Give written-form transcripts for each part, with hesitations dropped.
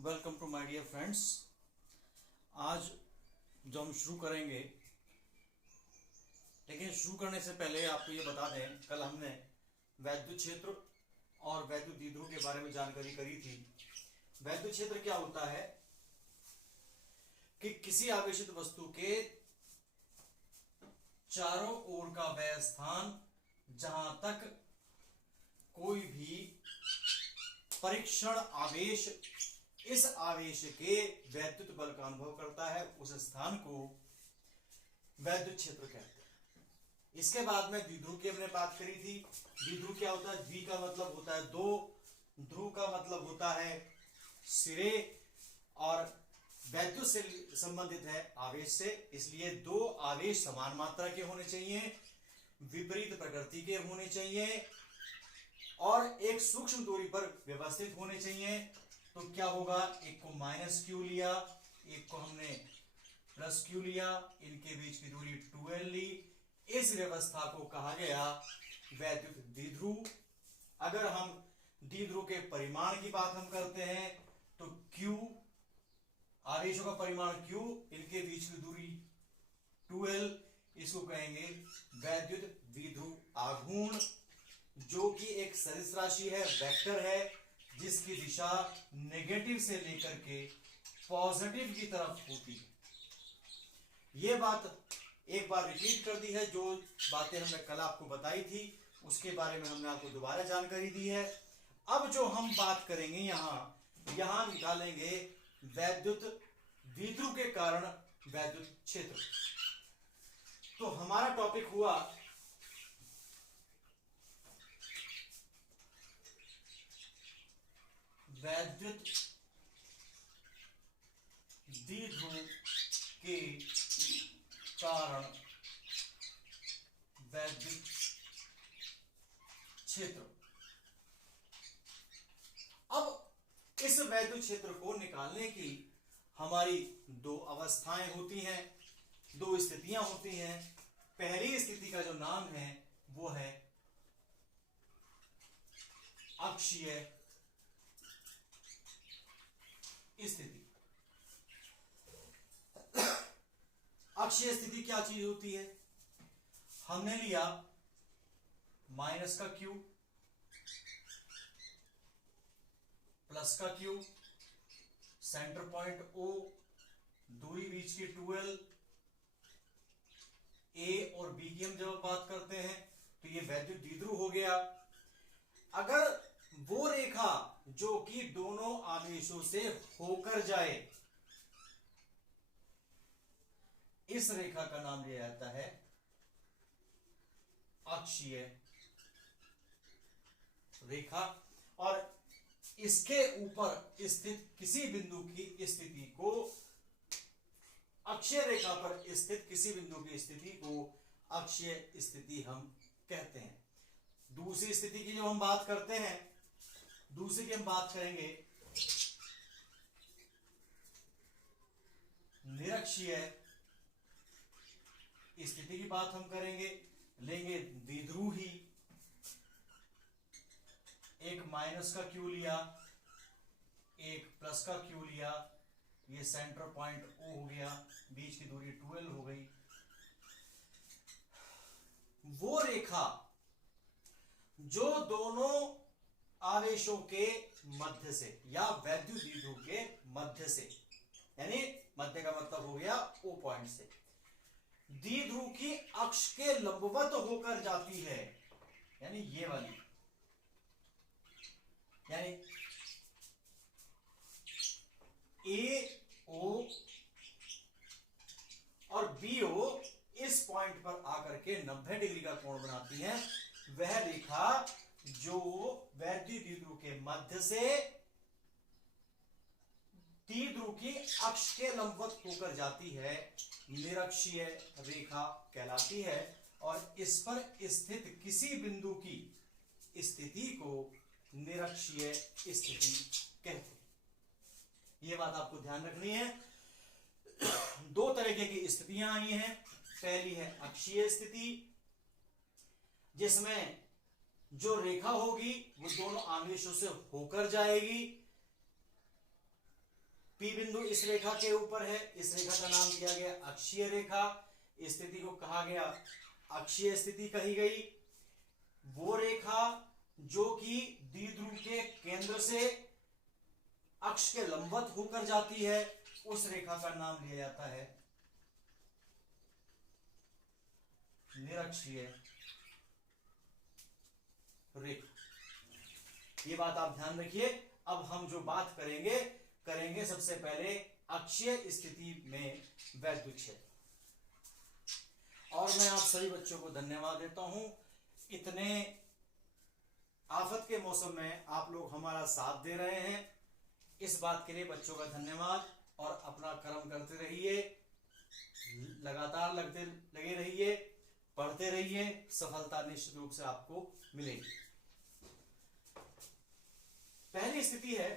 Welcome to my dear friends. आज जो हम शुरू करेंगे, लेकिन शुरू करने से पहले आपको ये बता दें, कल हमने वैद्युत क्षेत्र और वैद्युत द्विध्रुव के बारे में जानकारी करी थी। वैद्युत क्षेत्र क्या होता है कि किसी आवेशित वस्तु के चारों ओर का वह स्थान जहां तक कोई भी परीक्षण आवेश इस आवेश के वैद्युत बल का अनुभव करता है, उस स्थान को वैद्युत क्षेत्र कहते हैं। इसके बाद में द्विध्रुव की हमने बात करी थी। द्विध्रुव क्या होता है? द्वि का मतलब होता है दो, ध्रुव का मतलब होता है सिरे, और वैद्युत से संबंधित है आवेश से, इसलिए दो आवेश समान मात्रा के होने चाहिए, विपरीत प्रकृति के होने चाहिए और एक सूक्ष्म दूरी पर व्यवस्थित होने चाहिए। तो क्या होगा? एक को माइनस क्यू लिया, एक को हमने प्लस क्यू लिया, इनके बीच की दूरी 2l ली। इस व्यवस्था को कहा गया वैद्युत द्विध्रुव। अगर हम द्विध्रुव के परिमाण की बात हम करते हैं तो Q, आवेशों का परिमाण Q, इनके बीच की दूरी 2l, इसको कहेंगे वैद्युत द्विध्रुव आघूर्ण, जो कि एक सदिश राशि है, वेक्टर है, जिसकी दिशा नेगेटिव से लेकर के पॉजिटिव की तरफ होती है। यह बात एक बार रिपीट कर दी है। जो बातें हमने कल आपको बताई थी उसके बारे में हमने आपको दोबारा जानकारी दी है। अब जो हम बात करेंगे यहां निकालेंगे वैद्युत द्विध्रुव के कारण वैद्युत क्षेत्र। तो हमारा टॉपिक हुआ वैद्युत द्विध्रुव के कारण वैद्युत क्षेत्र। अब इस वैद्युत क्षेत्र को निकालने की हमारी दो अवस्थाएं होती हैं, दो स्थितियां होती हैं। पहली स्थिति का जो नाम है वो है अक्षीय स्थिति। अक्षीय स्थिति क्या चीज होती है? हमने लिया माइनस का क्यू, प्लस का क्यू, सेंटर पॉइंट O, दूरी बीच की 2l, A और B की हम जब बात करते हैं तो ये वैद्युत द्विध्रुव हो गया। अगर वो रेखा जो कि दोनों आवेशों से होकर जाए, इस रेखा का नाम लिया जाता है अक्षीय रेखा, और इसके ऊपर स्थित किसी बिंदु की स्थिति को, अक्षीय रेखा पर स्थित किसी बिंदु की स्थिति को अक्षीय स्थिति हम कहते हैं। दूसरी स्थिति की जो हम बात करते हैं, दूसरी की हम बात करेंगे निरक्षीय स्थिति की बात हम करेंगे। लेंगे द्विध्रुव ही, एक माइनस का क्यू लिया, एक प्लस का क्यू लिया, ये सेंटर पॉइंट O हो गया, बीच की दूरी 2l हो गई। वो रेखा जो दोनों आवेशों के मध्य से या वैद्युत द्विध्रुव के मध्य से, यानी मध्य का मतलब हो गया O पॉइंट से, द्विध्रुव की अक्ष के लंबवत होकर जाती है, यानी ये वाली, यानी AO और BO इस पॉइंट पर आकर के 90 डिग्री का कोण बनाती है। वह रेखा जो वैद्युत द्विध्रुव के मध्य से द्विध्रुव की अक्ष के लंबवत होकर जाती है, निरक्षीय रेखा कहलाती है, और इस पर स्थित किसी बिंदु की स्थिति को निरक्षीय स्थिति कहते हैं। यह बात आपको ध्यान रखनी है। दो तरीके की स्थितियां आई हैं। पहली है अक्षीय स्थिति, जिसमें जो रेखा होगी वो दोनों आवेशों से होकर जाएगी, P बिंदु इस रेखा के ऊपर है, इस रेखा का नाम दिया गया अक्षीय रेखा, स्थिति को कहा गया अक्षीय स्थिति कही गई। वो रेखा जो कि द्विध्रुव के केंद्र से अक्ष के लंबवत होकर जाती है, उस रेखा का नाम लिया जाता है निरक्षीय रेखा। ये बात आप ध्यान रखिए। अब हम जो बात करेंगे सबसे पहले अक्षीय स्थिति में वैद्युत क्षेत्र। और मैं आप सभी बच्चों को धन्यवाद देता हूं, इतने आफत के मौसम में आप लोग हमारा साथ दे रहे हैं। इस बात के लिए बच्चों का धन्यवाद। और अपना कर्म करते रहिए, लगातार लगे रहिए, पढ़ते रहिए, सफलता निश्चित रूप से आपको मिलेगी। पहली स्थिति है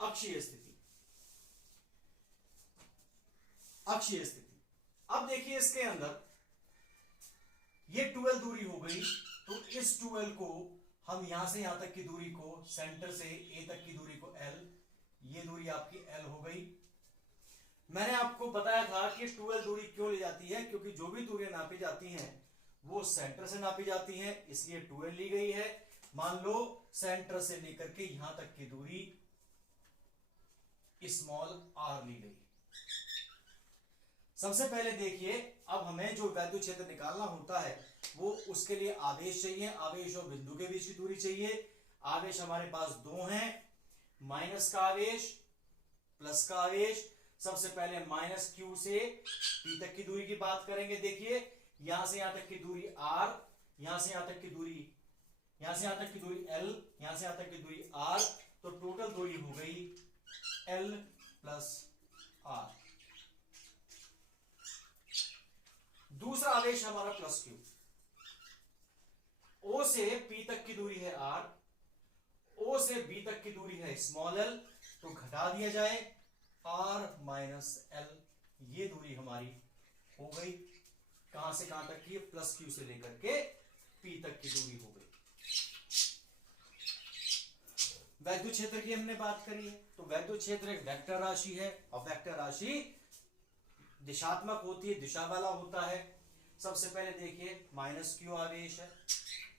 अक्षीय स्थिति। अक्षीय स्थिति, अब देखिए इसके अंदर ये 12 दूरी हो गई, तो इस 12 को हम यहां से यहां तक की दूरी को, सेंटर से ए तक की दूरी को L, ये दूरी आपकी L हो गई। मैंने आपको बताया था कि 12 दूरी क्यों ली जाती है, क्योंकि जो भी दूरियां नापी जाती हैं वो सेंटर से नापी जाती हैं, इसलिए 12 ली गई है। मान लो सेंटर से लेकर के यहां तक की दूरी स्मॉल r ली गई। सबसे पहले देखिए, अब हमें जो वैद्युत क्षेत्र निकालना होता है वो उसके लिए आवेश चाहिए, आवेश और बिंदु के बीच की दूरी चाहिए। आवेश हमारे पास दो हैं, माइनस का आवेश, प्लस का आवेश। सबसे पहले माइनस q से p तक की दूरी की बात करेंगे। देखिए यहां से यहां तक की दूरी r, यहां से यहां तक की दूरी, यहां से यहां तक की दूरी L, यहां से यहां तक की दूरी r, तो टोटल दूरी हो गई L प्लस r। दूसरा आवेश हमारा प्लस q, O से P तक की दूरी है r, O से B तक की दूरी है स्मॉल l, तो घटा दिया जाए r माइनस l, ये दूरी हमारी हो गई। कहां से कहां तक की? प्लस q से लेकर के P तक की दूरी हो गई। वैद्युत क्षेत्र की हमने बात करी है, तो वैद्युत क्षेत्र एक वेक्टर राशि है, और वेक्टर राशि दिशात्मक होती है, दिशा वाला होता है। सबसे पहले देखिए माइनस q आवेश है।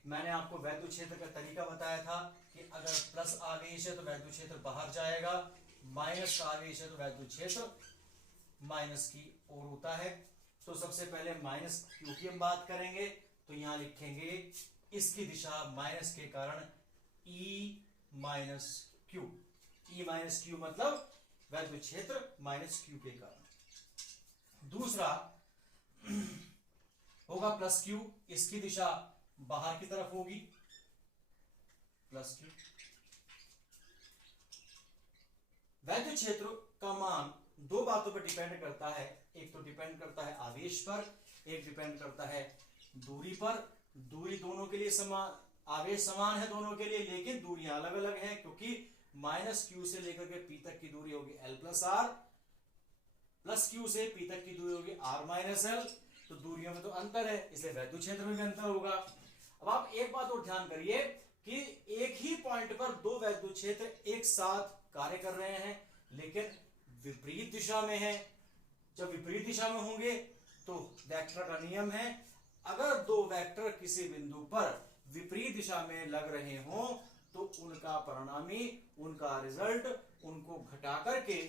मैंने आपको वैद्युत क्षेत्र का तरीका बताया था कि अगर प्लस आवेश है तो वैद्युत क्षेत्र बाहर जाएगा, माइनस का आवेश है तो वैद्युत क्षेत्र माइनस की ओर होता है। तो सबसे पहले माइनस q की हम बात करेंगे, तो यहां लिखेंगे इसकी दिशा माइनस के कारण E minus Q. E minus Q मतलब वैद्युत क्षेत्र माइनस क्यू के कारण। दूसरा होगा प्लस क्यू, इसकी दिशा बाहर की तरफ होगी, प्लस क्यू। वैद्युत क्षेत्र का मान दो बातों पर डिपेंड करता है, एक तो डिपेंड करता है आवेश पर, एक डिपेंड करता है दूरी पर। दूरी दोनों के लिए समान, आवेश समान है दोनों के लिए, लेकिन दूरियां अलग अलग हैं, क्योंकि माइनस क्यू से लेकर के P तक की दूरी होगी L plus R, plus Q से P तक की दूरी होगी R माइनस L। तो दूरियों में तो अंतर है, इसलिए वैद्युत क्षेत्र में भी अंतर होगा। अब आप एक बात और ध्यान करिए कि एक ही पॉइंट पर दो वैद्युत क्षेत्र एक साथ कार्य कर रहे हैं, लेकिन विपरीत दिशा में है। जब विपरीत दिशा में होंगे तो वेक्टर का नियम है, अगर दो वेक्टर किसी बिंदु पर विपरीत दिशा में लग रहे हों तो उनका परिणामी, उनका रिजल्ट उनको घटा करके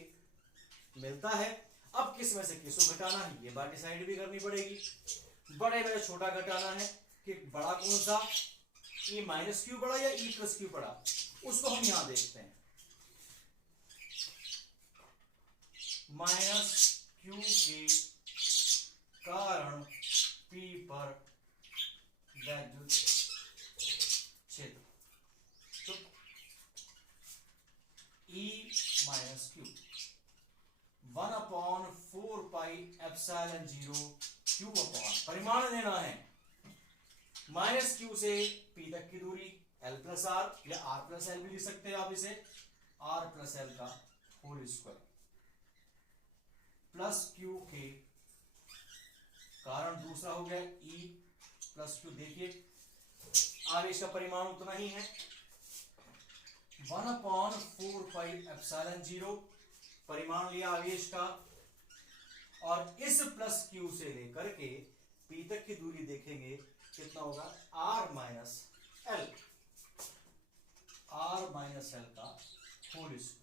मिलता है। अब किस में से किसको घटाना है, ये बात डिसाइड भी करनी पड़ेगी। बड़े में छोटा घटाना है कि बड़ा कौन सा, E माइनस क्यू बड़ा या E प्लस क्यू बड़ा, उसको हम यहां देखते हैं। माइनस क्यू के कारण P पर वैद्युत क्षेत्र, तो E minus Q 1/4 pi epsilon 0 Q upon, परिमाण देना है माइनस क्यू से P तक की दूरी L प्लस R, या R प्लस L भी लिख सकते हैं आप इसे, R प्लस L का होल स्क्वायर, प्लस क्यू के कारण दूसरा हो गया E प्लस क्यू। देखिए आवेश का परिमाण उतना ही है, 1/4πε0 परिमाण लिया आवेश का, और इस प्लस क्यू से लेकर के पी तक की दूरी देखेंगे कितना होगा, r माइनस एल का होल स्क्वायर।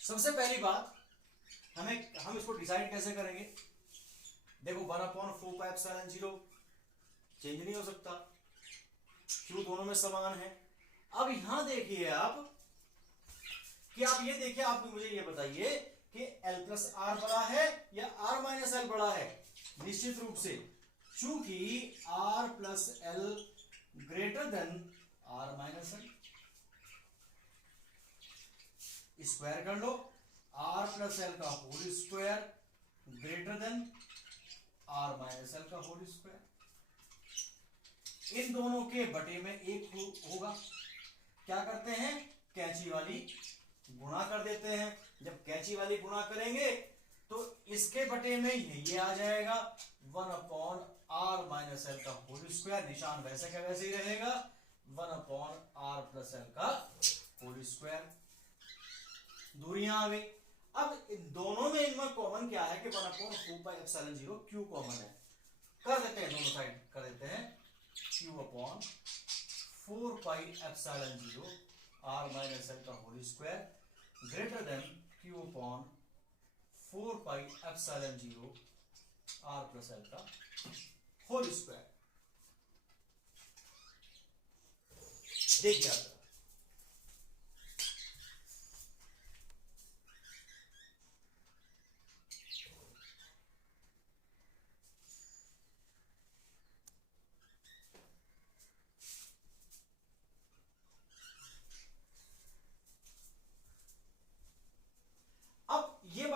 सबसे पहली बात हम इसको डिसाइड कैसे करेंगे, देखो 1/4πε0 चेंज नहीं हो सकता, क्यू दोनों में समान है। अब यहां देखिए आप कि आप ये देखिए, आप मुझे ये बताइए कि L प्लस आर बड़ा है या R माइनस एल बड़ा है। निश्चित रूप से चूंकि R plus l greater than R minus l, square कर लो, R प्लस एल का whole square greater than R minus l का होल स्क्वायर। इन दोनों के बटे में एक होगा, क्या करते हैं, कैंची वाली गुणा कर देते हैं। जब कैंची वाली गुणा करेंगे तो इसके बटे में ये आ जाएगा 1/r माइनस एल का होल स्क्वायर, निशान वैसे का वैसे ही रहेगा, 1/r प्लस एल का होल स्क्वायर। दूरियां आ गई। अब इन दोनों में इनमें कॉमन क्या है कि 1/4πε0 क्यू कॉमन है, कर देते हैं, दोनों साइड कर देते हैं, q/4πε0 r माइनस एल का whole square greater than q/4πε0 r plus l का होल स्क्वायर। देखिए आप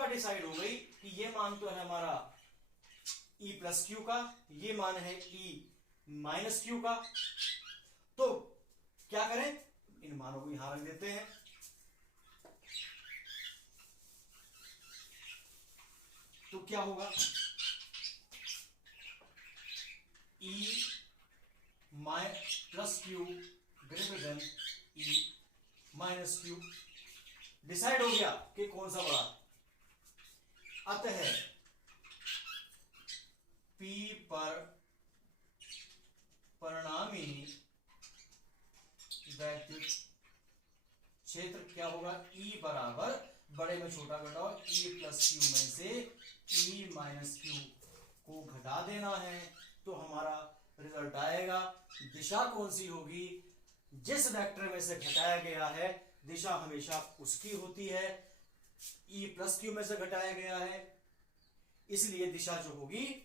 डिसाइड हो गई कि ये मान तो है हमारा E प्लस क्यू का, ये मान है E माइनस क्यू का। तो क्या करें, इन मानों को यहां रख देते हैं। तो क्या होगा, E plus Q greater than E minus Q. Decide हो गया कि कौन सा बड़ा। अतः P पर परिणामी वैद्युत क्षेत्र क्या होगा, E बराबर बड़े में छोटा घटाओ, E प्लस क्यू में से E माइनस क्यू को घटा देना है, तो हमारा रिजल्ट आएगा। दिशा कौन सी होगी, जिस वेक्टर में से घटाया गया है दिशा हमेशा उसकी होती है। E प्लस क्यू में से घटाया गया है, इसलिए दिशा जो होगी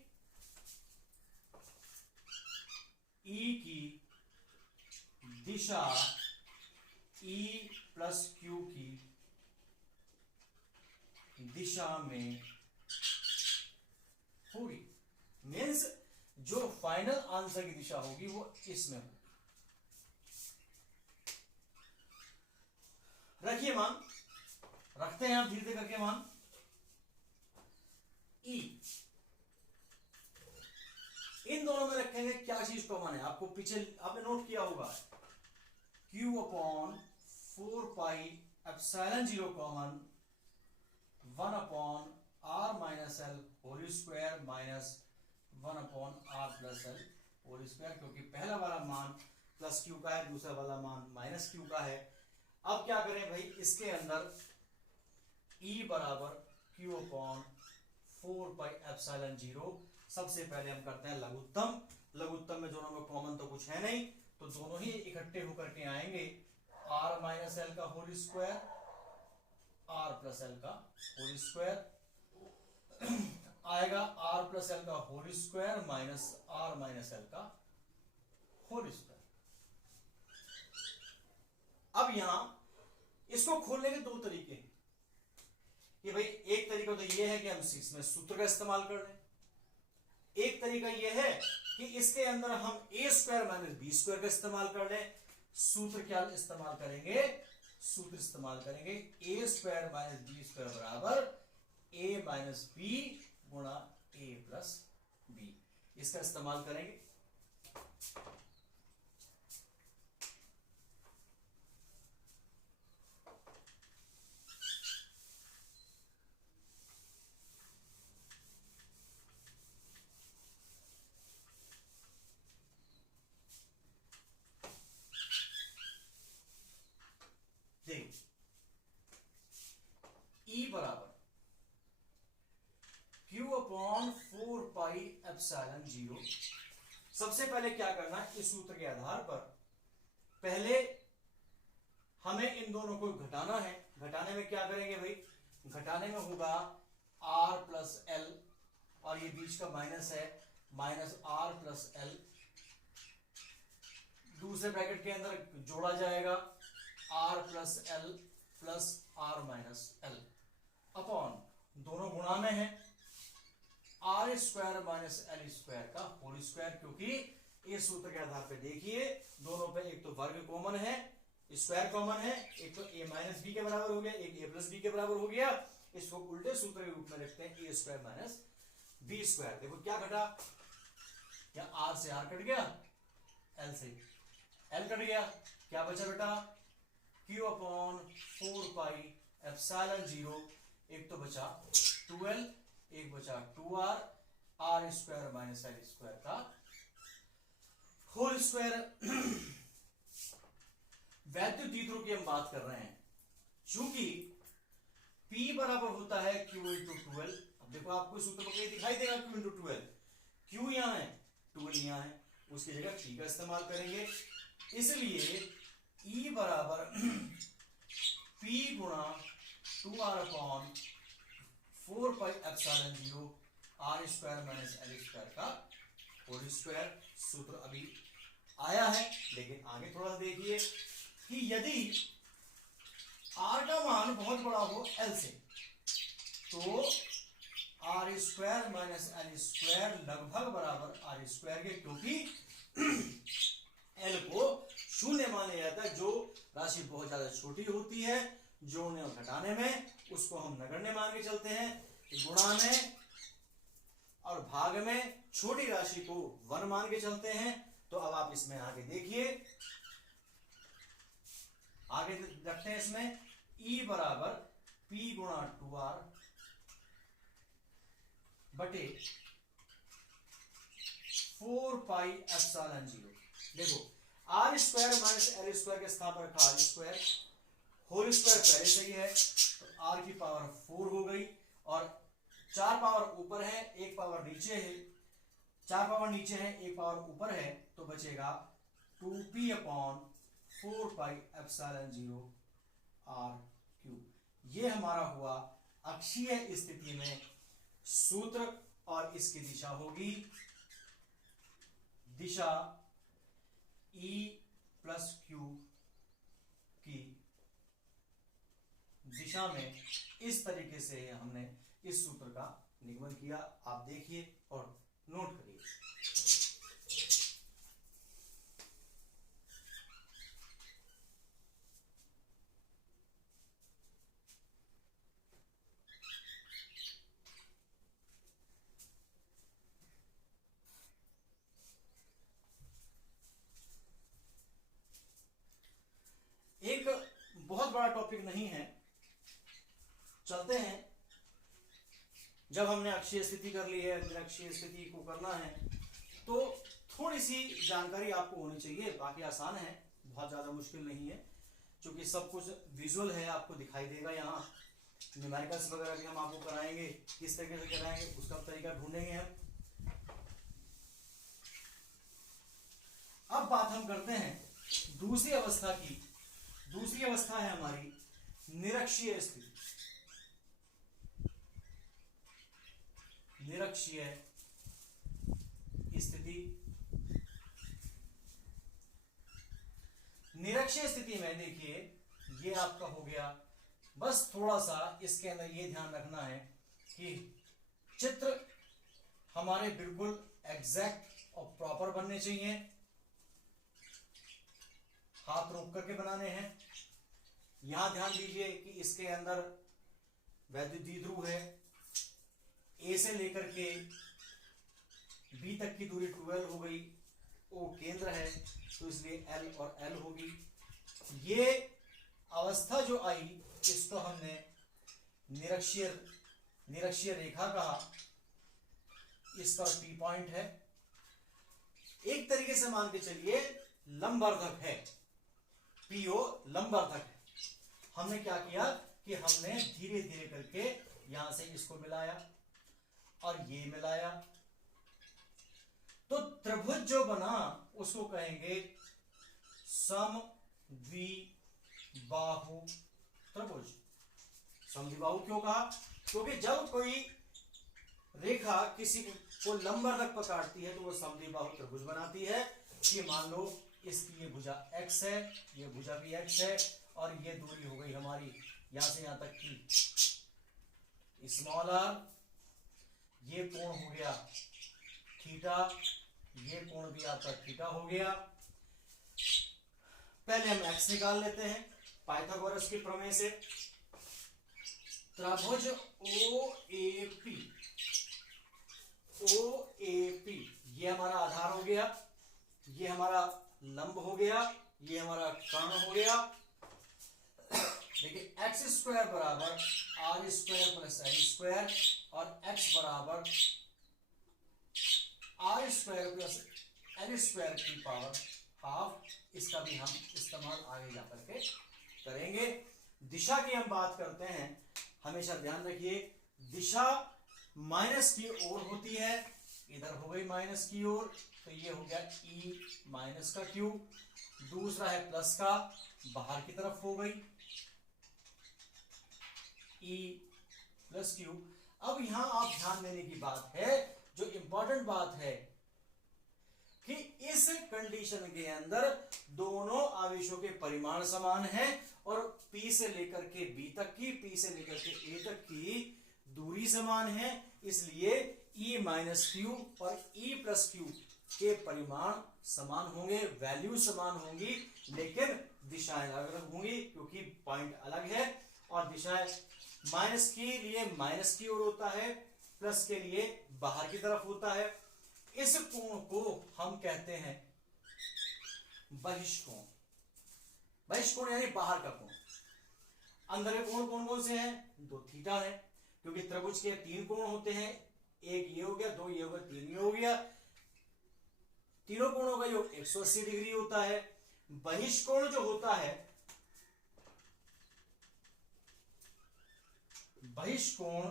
E की दिशा E प्लस क्यू की दिशा में होगी। मीन्स जो फाइनल आंसर की दिशा होगी वो इसमें होगी। रखिए मान, रखते हैं आप धीरे धीरे करके मान। E इन दोनों में रखेंगे, क्या चीज कॉमन है, आपको पीछे आपने नोट किया होगा, q/4πε0 common 1/r minus l whole square minus 1/r plus l whole square, क्योंकि पहला वाला मान प्लस क्यू का है, दूसरा वाला मान माइनस क्यू का है। अब क्या करें भाई, इसके अंदर E बराबर q/4πε0। सबसे पहले हम करते हैं लघुत्तम। लघुत्तम में दोनों में कॉमन तो कुछ है नहीं, तो दोनों ही इकट्ठे होकर के आएंगे, r माइनस एल का whole square r plus l का होल स्क्वायर आएगा, r प्लस एल का whole square minus r minus l का होल स्क्वायर। अब यहां इसको खोलने के दो तरीके हैं कि भाई, एक तरीका तो यह है कि हम इसमें सूत्र का इस्तेमाल कर लें, एक तरीका यह है कि इसके अंदर हम a square minus b square का इस्तेमाल कर लें। सूत्र क्या इस्तेमाल करेंगे, सूत्र इस्तेमाल करेंगे a square minus b square बराबर a माइनस बी गुणा a प्लस बी, इसका इस्तेमाल करेंगे। एप्सिलॉन 0। सबसे पहले क्या करना है, इस सूत्र के आधार पर पहले हमें इन दोनों को घटाना है। घटाने में क्या करेंगे भाई, घटाने में होगा r प्लस एल, और ये बीच का माइनस है, माइनस आर प्लस एल। दूसरे ब्रैकेट के अंदर जोड़ा जाएगा r plus l plus r minus l upon, दोनों गुणा में है, r square minus l square का होल स्क्वायर। क्योंकि इस सूत्र के आधार पे देखिए दोनों पे एक तो वर्ग कॉमन है, स्क्वायर कॉमन है, एक तो a माइनस बी के बराबर हो गया, एक a प्लस बी के बराबर हो गया। इसको उल्टे सूत्र के रूप में लिखते हैं a square minus b square. देखो क्या घटा, क्या r से r कट गया, l से l कट गया, क्या बचा बेटा, q अपॉन 4 पाई एप्सिलॉन 0। एक तो बचा 2l, एक बचा 2r, r square minus l square का होल स्क्वायर। वैद्युत द्विध्रुव की हम बात कर रहे हैं, चूंकि P बराबर होता है Q इंटू 12। अब देखो आपको सूत्र में दिखाई देगा Q इंटू 12, Q यहाँ है, 12 यहाँ है, उसकी जगह P का इस्तेमाल करेंगे। इसलिए E बराबर P गुणा 2r upon 4 pi epsilon 0 r square minus l square का होल स्क्वायर। सूत्र अभी आया है, लेकिन आगे थोड़ा सा देखिए कि यदि r का मान बहुत बड़ा हो l से, तो r square minus l square लगभग बराबर r स्क्वायर के, क्योंकि l को शून्य माना जाता है। जो राशि बहुत ज्यादा छोटी होती है जोड़ने और घटाने में, उसको हम नगण्य मान के चलते हैं। गुणा में और भाग में छोटी राशि को 1 मान के चलते हैं। तो अब आप इसमें आगे देखिए, आगे रखते हैं इसमें E बराबर P गुणा 2r बटे 4 पाई एप्सिलॉन 0। देखो r square minus l square के स्थान पर रखा r स्क्वायर, होल स्क्वायर पहले से ही है, तो r की पावर 4 हो गई, और 4 पावर ऊपर है, 1 पावर नीचे है, 4 पावर नीचे है, 1 पावर ऊपर है, तो बचेगा 2p upon 4 pi epsilon 0 r cube. ये हमारा हुआ अक्षीय स्थिति में सूत्र, और इसकी दिशा होगी, दिशा E प्लस Q की दिशा में। इस तरीके से हमने इस सूत्र का निगमन किया। आप देखिए और नोट करिए। एक बहुत बड़ा टॉपिक नहीं है, चलते हैं। जब हमने अक्षीय स्थिति कर ली है, निरक्षीय स्थिति को करना है, तो थोड़ी सी जानकारी आपको होनी चाहिए। बाकी आसान है, बहुत ज्यादा मुश्किल नहीं है, क्योंकि सब कुछ विजुअल है, आपको दिखाई देगा। यहाँ न्यूमेरिकल्स वगैरह भी हम आपको कराएंगे, किस तरीके से कराएंगे उसका तरीका ढूंढेंगे हम। अब बात हम करते हैं दूसरी अवस्था की। दूसरी अवस्था है हमारी निरक्षीय स्थिति। निरक्षीय स्थिति, निरक्षीय स्थिति में देखिए ये आपका हो गया। बस थोड़ा सा इसके अंदर ये ध्यान रखना है कि चित्र हमारे बिल्कुल एग्जैक्ट और प्रॉपर बनने चाहिए, हाथ रोक करके बनाने हैं। यहां ध्यान दीजिए कि इसके अंदर वैद्युत द्विध्रुव है, ए से लेकर के बी तक की दूरी 12 हो गई, ओ केंद्र है, तो इसलिए एल और एल होगी। ये अवस्था जो आई इसको हमने निरक्षीय रेखा कहा। इस पर पी पॉइंट है, एक तरीके से मान के चलिए लंबवर्धक है, पीओ लंबवर्धक है। हमने क्या किया कि हमने धीरे धीरे करके यहां से इसको मिलाया और ये मिलाया, तो त्रिभुज जो बना उसको कहेंगे समद्विबाहु त्रिभुज। समद्विबाहु क्यों कहा? क्योंकि जब कोई रेखा किसी को लंबर तक पकड़ती है तो वो समद्विबाहु त्रिभुज बनाती है। ये मान लो इसकी ये भुजा x है, ये भुजा भी x है, और ये दूरी हो गई हमारी यहां से यहां तक की स्मॉल r, ये कोण हो गया थीटा, ये कोण भी आपका थीटा हो गया। पहले हम x निकाल लेते हैं पाइथागोरस के प्रमेय से। त्रिभुज OAP ये हमारा आधार हो गया, ये हमारा लंब हो गया, ये हमारा कर्ण हो गया। देखिए x स्क्वायर बराबर r square plus l square और x बराबर r square plus l square की पावर हाफ। इसका भी हम इस्तेमाल आगे जाकर के करेंगे। दिशा की हम बात करते हैं, हमेशा ध्यान रखिए दिशा माइनस की ओर होती है। इधर हो गई माइनस की ओर, तो ये हो गया e माइनस का क्यू। दूसरा है प्लस का, बाहर की तरफ हो गई e प्लस क्यू। अब यहां आप ध्यान देने की बात है, जो इंपॉर्टेंट बात है कि इस कंडीशन के अंदर दोनों आवेशों के परिमाण समान हैं और P से लेकर के B तक की, P से लेकर के A तक की दूरी समान है। इसलिए E माइनस क्यू और E प्लस क्यू के परिमाण समान होंगे, वैल्यू समान होंगी, लेकिन दिशाएं अलग अलग होंगी क्योंकि पॉइंट अलग है। और दिशाएं माइनस के लिए माइनस की ओर होता है, प्लस के लिए बाहर की तरफ होता है। इस कोण को हम कहते हैं बहिष्कोण। बहिष्कोण यानी बाहर का कोण। अंदर के कोण कौन कौन से हैं? दो थीटा है, क्योंकि त्रिभुज के तीन कोण होते हैं, एक ये हो गया, दो ये हो गया, तीन ये हो गया। तीनों कोणों का योग 180 डिग्री होता है। बहिष्कोण जो होता है, बहिष्कोण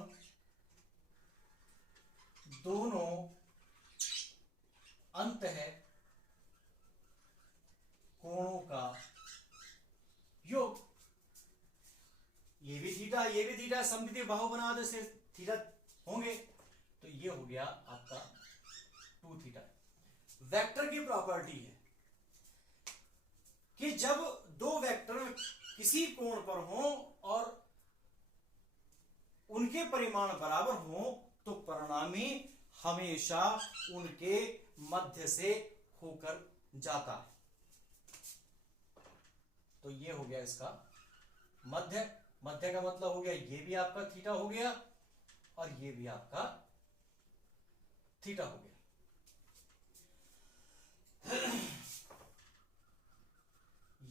दोनों अंत है कोणों का योग। ये भी थीटा, ये भी थीटा, समद्विबाहु बना दे से थीटा होंगे, तो ये हो गया आपका 2 थीटा। वेक्टर की प्रॉपर्टी है कि जब दो वेक्टर किसी कोण पर हों और उनके परिमाण बराबर हों तो परिणामी हमेशा उनके मध्य से होकर जाता है। तो ये हो गया इसका मध्य। मध्य का मतलब हो गया ये भी आपका थीटा हो गया और ये भी आपका थीटा हो गया।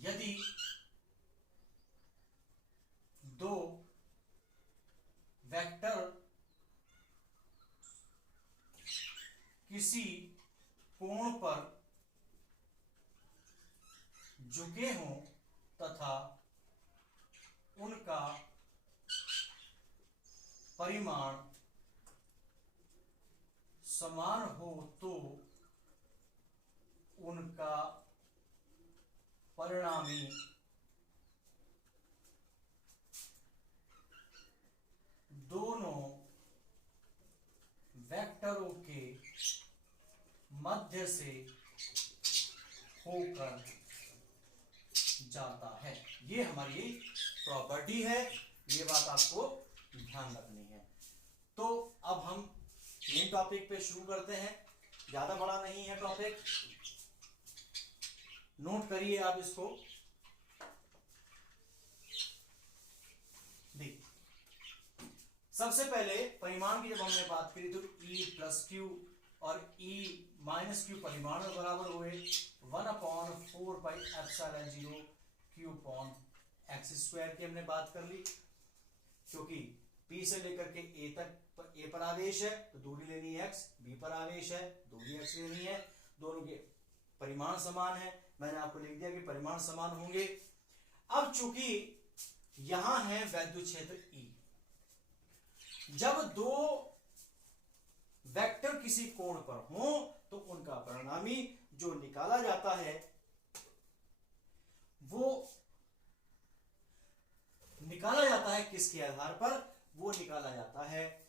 यदि दो वेक्टर किसी कोण पर झुके हों तथा उनका परिमाण समान हो तो उनका परिणामी दोनों वेक्टरों के मध्य से होकर जाता है। ये हमारी प्रॉपर्टी है, ये बात आपको ध्यान रखनी है। तो अब हम मेन टॉपिक पे शुरू करते हैं। ज्यादा बड़ा नहीं है टॉपिक, नोट करिए आप इसको। देखिए, सबसे पहले परिमाण की जब हमने बात करी तो E प्लस क्यू और E माइनस क्यू परिमाण बराबर हुए 1/4πε0 क्यू अपॉन एक्स स्क्वायर की हमने बात कर ली। क्योंकि P से लेकर के A तक A पर आवेश है तो दूरी लेनी है x, B पर आवेश है दूरी x लेनी है। दोनों के परिमाण समान है, मैंने आपको लिख दिया कि परिमाण समान होंगे। अब चूंकि यहां है वैद्युत क्षेत्र E, जब दो वेक्टर किसी कोण पर हों तो उनका परिणामी जो निकाला जाता है वो निकाला जाता है किसके आधार पर? वो निकाला जाता है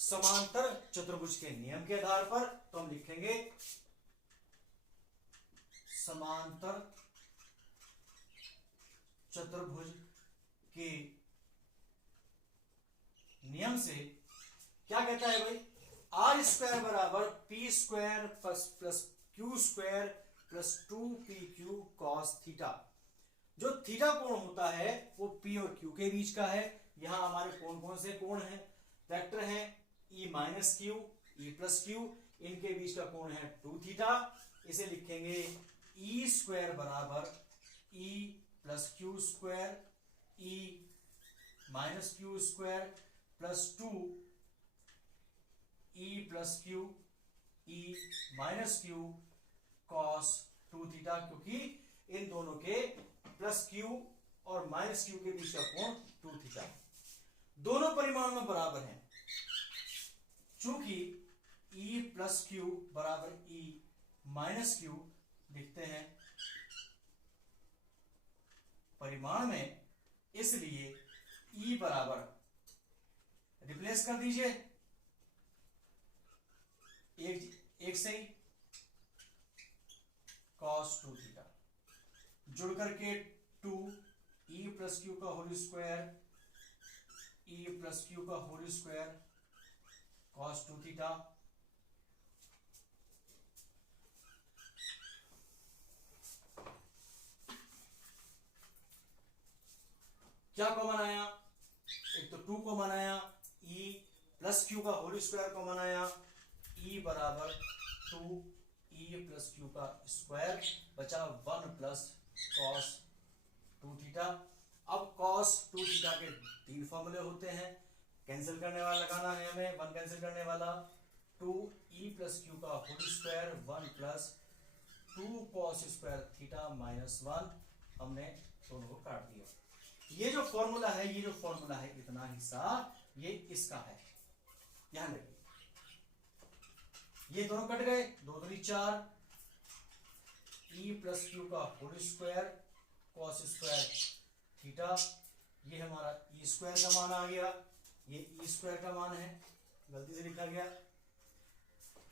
समांतर चतुर्भुज के नियम के आधार पर। तो हम लिखेंगे समांतर चतुर्भुज के नियम से क्या कहता है भाई? आर स्क्वायर बराबर P square plus Q square plus 2pq cos theta. जो थीटा कोण होता है वो पी और क्यू के बीच का है। यहां हमारे कौन कौन से कोण हैं? वेक्टर है e माइनस क्यू, ई प्लस क्यू, इनके बीच का कोण है 2 थीटा। इसे लिखेंगे ई स्क्वायर बराबर E plus Q square E minus Q square plus 2 E plus Q E minus Q cos 2 theta, क्योंकि इन दोनों के प्लस क्यू और माइनस क्यू के बीच का कोण 2 थीटा। दोनों परिमाण में बराबर हैं। चूंकि E प्लस क्यू बराबर E माइनस क्यू लिखते हैं परिमाण में, इसलिए E बराबर रिप्लेस कर दीजिए एक से ही cos 2 थीटा, जुड़ करके 2 E प्लस क्यू का whole square E plus q का होल स्क्वायर cos 2 थीटा। क्या कॉमन आया? एक तो 2 कॉमन आया, E प्लस क्यू का होल स्क्वायर कॉमन आया, E बराबर 2 E प्लस क्यू का स्क्वायर बचा 1 प्लस cos 2 थीटा। अब cos 2 थीटा के 3 फॉर्मूले होते हैं, कैंसिल करने वाला लगाना है हमें, 1 कैंसिल करने वाला, 2 E प्लस क्यू का whole square 1 plus 2 cos square theta minus 1। हमने दोनों को काट दिया। ये जो फॉर्मूला है, ये जो फॉर्मूला है, इतना हिस्सा ये इसका है, ध्यान रखिए। ये दोनों कट गए, 2 दूनी 4 E प्लस क्यू का whole square cos square theta, ये हमारा E स्क्वायर का मान आ गया, ये E स्क्वायर का मान है, गलती से लिखा गया।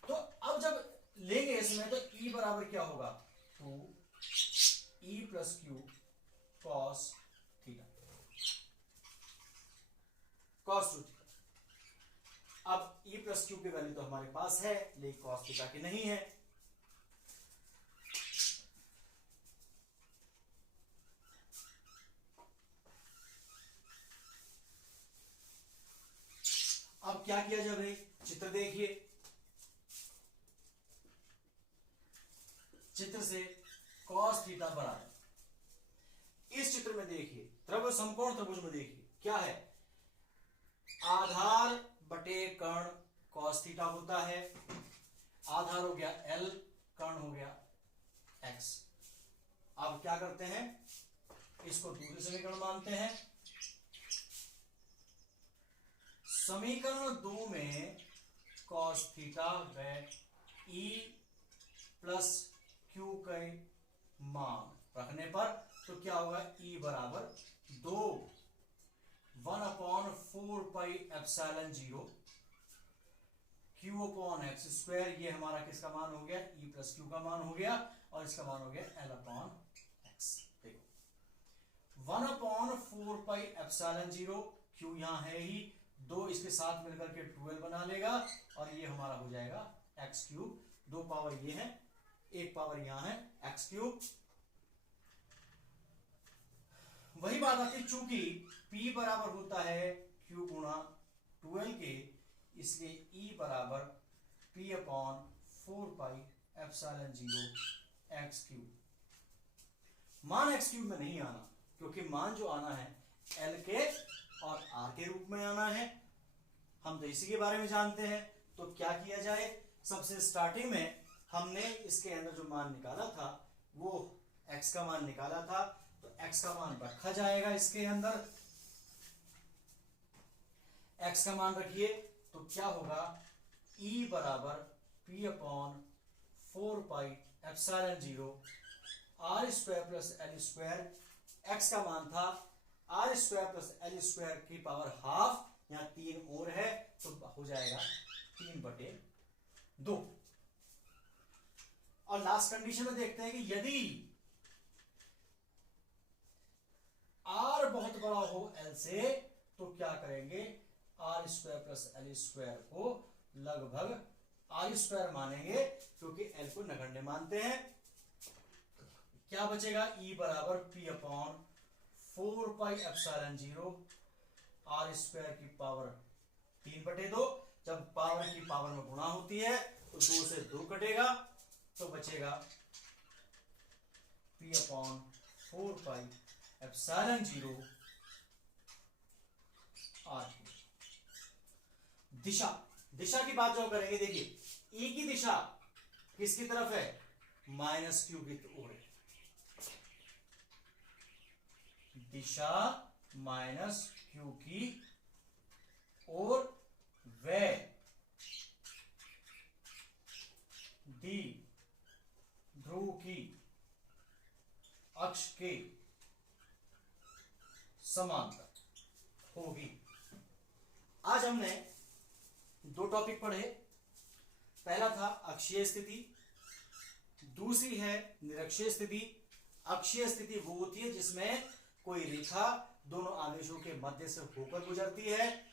तो अब जब लेंगे इसमें तो E बराबर क्या होगा? 2 E plus Q cos theta, cos 2 theta. अब E प्लस क्यू की वैल्यू तो हमारे पास है, लेकिन cos थीटा की नहीं है। अब क्या किया जाए भाई? चित्र देखिए, चित्र से cos थीटा बराबर, इस चित्र में देखिए त्रिभुज समकोण त्रिभुज में देखिए क्या है? आधार बटे कर्ण cos थीटा होता है। आधार हो गया L, कर्ण हो गया X। अब क्या करते हैं? इसको दूसरे समीकरण मानते हैं। समीकरण 2 में cos थीटा व E प्लस क्यू के मान रखने पर तो क्या होगा? E बराबर 2 1/4πε0 Q अपॉन एक्स स्क्वायर, ये हमारा किसका मान हो गया? E प्लस क्यू का मान हो गया, और इसका मान हो गया L अपॉन एक्स। देखो 1/4πε0, Q यहाँ है ही, 2 इसके साथ मिलकर के 12 बना लेगा, और ये हमारा हो जाएगा एक्स क्यूब। 2 पावर ये है, 1 पावर यहाँ है एक्स क्यूब। वही बात आती, चूंकि P बराबर होता है Q गुणा 12 के, इसलिए E बराबर P अपॉन 4πε0 एक्स क्यूब। मान एक्स क्यूब में नहीं आना, क्योंकि मान जो आना है L के और R के रूप में आना है। हम तो इसी के बारे में जानते हैं। तो क्या किया जाए? सबसे स्टार्टिंग में हमने इसके अंदर जो मान निकाला था वो x का मान निकाला था, तो x का मान रखा जाएगा इसके अंदर। x का मान रखिए तो क्या होगा? E बराबर P upon 4πε0 R square plus L square. X का मान था R square plus L square की पावर हाफ, यहाँ 3 और है तो हो जाएगा 3/2। और लास्ट कंडीशन में देखते हैं कि यदि आर बहुत बड़ा हो एल से तो क्या करेंगे, r square plus L square को लगभग आर स्क्वायर मानेंगे क्योंकि एल को नगण्य मानते हैं। क्या बचेगा, ई बराबर पी अपॉन 4πε0 आर स्क्वायर की पावर 3/2। जब पावर की पावर में गुणा होती है तो 2 से 2 कटेगा तो बचेगा पी अपॉन 4πε0 आर। दिशा, दिशा की बात जो करेंगे, देखिए ई की दिशा किसकी तरफ है, -q की ओर है। दिशा -q की ओर व ध्रुव की अक्ष के समांतर होगी। आज हमने 2 टॉपिक पढ़े। पहला था अक्षीय स्थिति, दूसरी है निरक्षीय स्थिति। अक्षीय स्थिति वो होती है जिसमें कोई रेखा दोनों आवेशों के मध्य से होकर गुजरती है।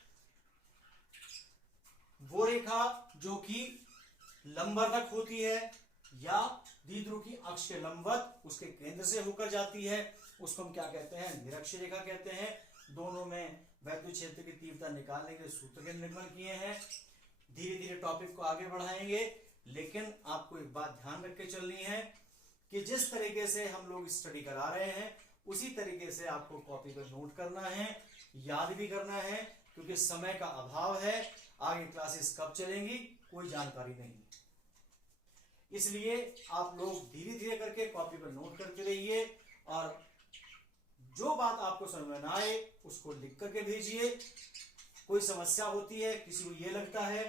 वो रेखा जो कि लंबवर्धक होती है या द्विध्रुव की अक्ष के लंबवत उसके केंद्र से होकर जाती है, उसको हम क्या कहते हैं, निरक्षीय रेखा कहते हैं। दोनों में वैद्युत क्षेत्र की तीव्रता निकालने के सूत्र के निर्माण किए हैं। धीरे धीरे टॉपिक को आगे बढ़ाएंगे, लेकिन आपको एक बात ध्यान रख के चलनी है कि जिस तरीके से हम लोग स्टडी करा रहे हैं उसी तरीके से आपको कॉपी पर नोट करना है, याद भी करना है, क्योंकि समय का अभाव है। आगे क्लासेस कब चलेंगी कोई जानकारी नहीं, इसलिए आप लोग धीरे धीरे करके कॉपी पर नोट करते रहिए और जो बात आपको समझ में ना आए उसको लिख करके भेजिए। कोई समस्या होती है, किसी को ये लगता है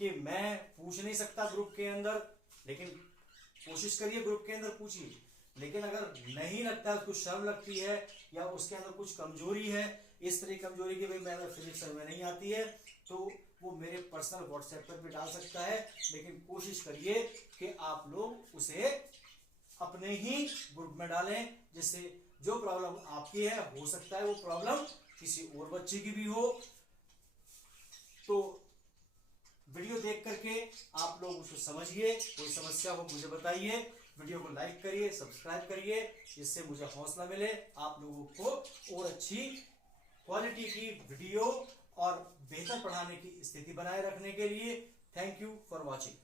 कि मैं पूछ नहीं सकता ग्रुप के अंदर, लेकिन कोशिश करिए ग्रुप के अंदर पूछिए। लेकिन अगर नहीं लगता है, उसको शर्म लगती है या उसके अंदर कुछ कमजोरी है, इस तरह की कमजोरी की भाई मैं फिजिक्स में नहीं आती है, तो वो मेरे पर्सनल व्हाट्सएप पर भी डाल सकता है। लेकिन कोशिश करिए कि आप लोग उसे अपने ही ग्रुप में डालें, जिससे जो प्रॉब्लम आपकी है, हो सकता है वो प्रॉब्लम किसी और बच्चे की भी हो। तो वीडियो देख करके आप लोग उसको समझिए, कोई समस्या हो मुझे बताइए। वीडियो को लाइक करिए, सब्सक्राइब करिए, जिससे मुझे हौसला मिले आप लोगों को और अच्छी क्वालिटी की वीडियो और बेहतर पढ़ाने की स्थिति बनाए रखने के लिए। Thank you for watching.